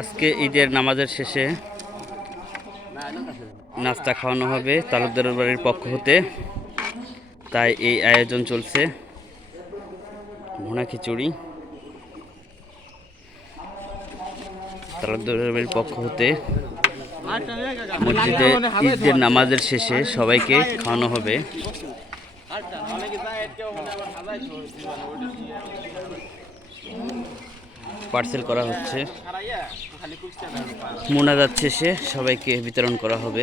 আজকে ঈদের নামাজের শেষে নাস্তা খাওয়ানো হবে তালুকদার বাড়ির পক্ষ হতে, তাই এই আয়োজন চলছে। ভুনা খিচুড়ি তালুকদার বাড়ির পক্ষ হতে মসজিদে ঈদের নামাজের শেষে সবাইকে খাওয়ানো হবে। পার্সেল করা হচ্ছে, মোনাজাত শেষে সবাইকে বিতরণ করা হবে।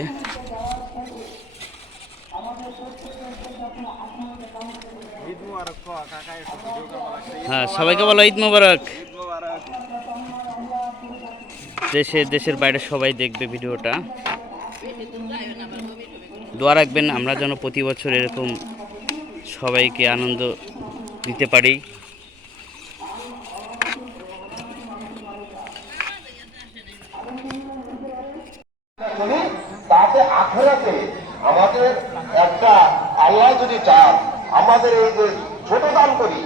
হ্যাঁ, সবাইকে বলো ঈদ মোবারক। দেশের বাইরে সবাই দেখবে ভিডিওটা, দোয়া রাখবেন আমরা যেন প্রতি বছর এরকম সবাইকে আনন্দ দিতে পারি। তাতে আখেরাতে আমাদের একটা আল্লাহ যদি চান, আমাদের এই যে ছোট দান করি,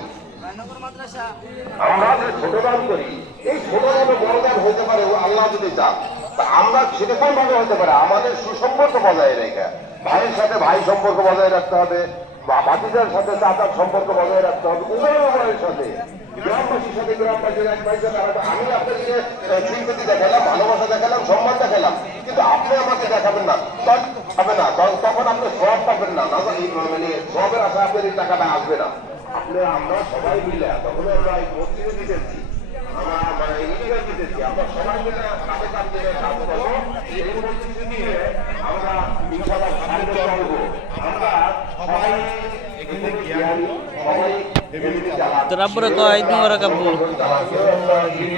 আমরা যে ছোট দান করি, এই ছোট দানে বড় দান হতে পারে আল্লাহ যদি চান। তা আমরা সেরকম ভাবে হতে পারে আমাদের সুসম্পর্ক বজায় রেখে, ভাইয়ের সাথে ভাই সম্পর্ক বজায় রাখতে হবে, ভাতিজার সাথে চাচার সম্পর্ক বজায় রাখতে হবে, উভয়ের সাথে, গ্রামবাসীর সাথে গ্রামবাসীর এক ভাইকে তারা। আমি আপনাকে স্বীকৃতি দেখালাম, ভালোবাসা দেখালাম, সম্মান দেখালাম, কিন্তু আপনি আমাকে দেখাবেন না, হবে না, তখন আপনি সব পাবেন না, মানে সবের আশা আপনার এই টাকাটা আসবে না। আপনি আমরা সবাই মিলে তখন আমরা এই মসজিদে দিতেছি, আমরা মানে ইন্ডিয়া দিতেছি, আমরা সবাই মিলে কাছে কাজ করে কাজ করবো। এই মসজিদে নিয়ে আমরা ইনশাআল্লাহ ভালো চলবো। আমরা সবাই এখানে জ্ঞানী, সবাই তোরা পরে কয় ঈদ মোবারক আব্বু,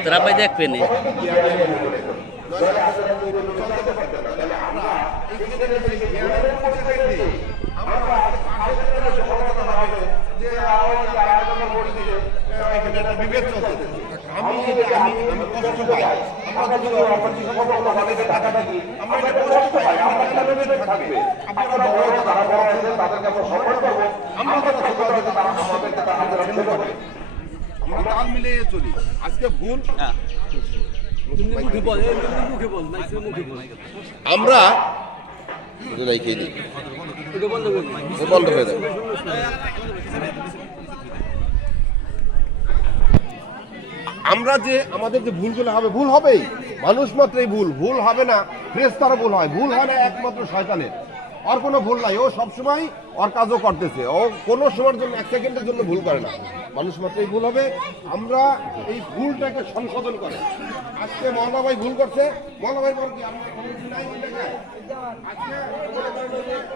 তোরা পাই দেখবে নি। তাল মিলিয়ে চলি। আজকে ভুল আমরা বন্ধ হয়ে যাবে। আমরা যে আমাদের যে ভুলগুলো হবে, ভুল হবেই, মানুষ মাত্রই ভুল হবে না, ফেরেশতারও ভুল হয়, ভুল হয় না একমাত্র শয়তানের। আর কোনো ভুল নাই, ও সবসময় ওর কাজও করতেছে, ও কোনো সময়ের জন্য এক সেকেন্ডের জন্য ভুল করে না, মানুষ মাত্রই ভুল হবে। আমরা এই ভুলটাকে সংশোধন করে, আজকে মহলা ভাই ভুল করছে, মহলা ভাই বল কি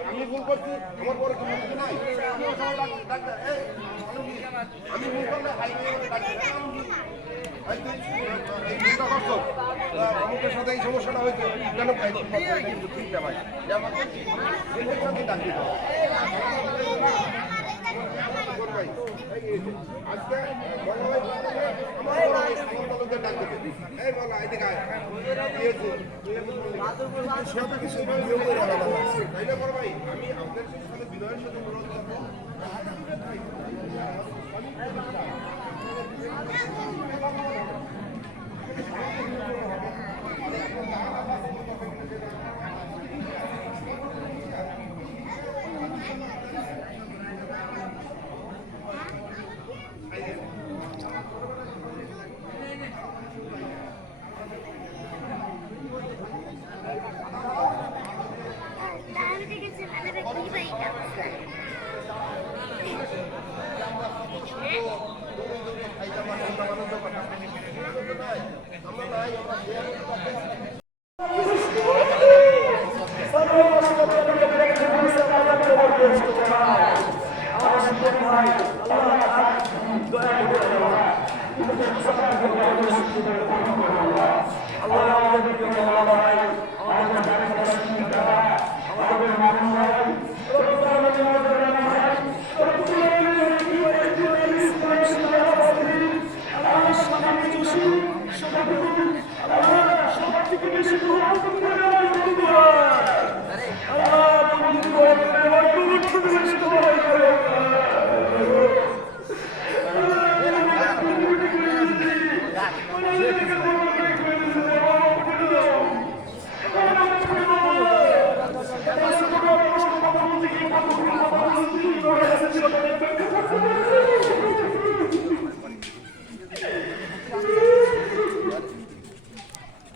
আমি ভুল করছি, আমার বড় কোনো কিছু নাই, আমি ভুল করলে অমুকের সাথে এই সমস্যাটা হয়েছে কেন ভাই আজকে আমি আপনাদের সাথে বিনয়ের সাথে অনুরোধ করবো।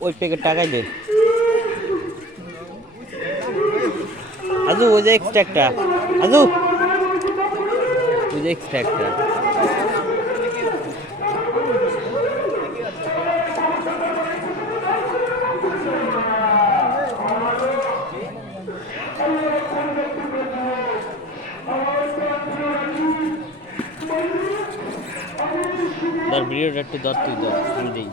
ওই প্যাকেট টাকাই দে আজু ওই যে এক্সট্রা একটা আজু ওই যে এক্সট্রা একটা ধর ভিডিওটা একটু ধর তুই ধর আমি দিই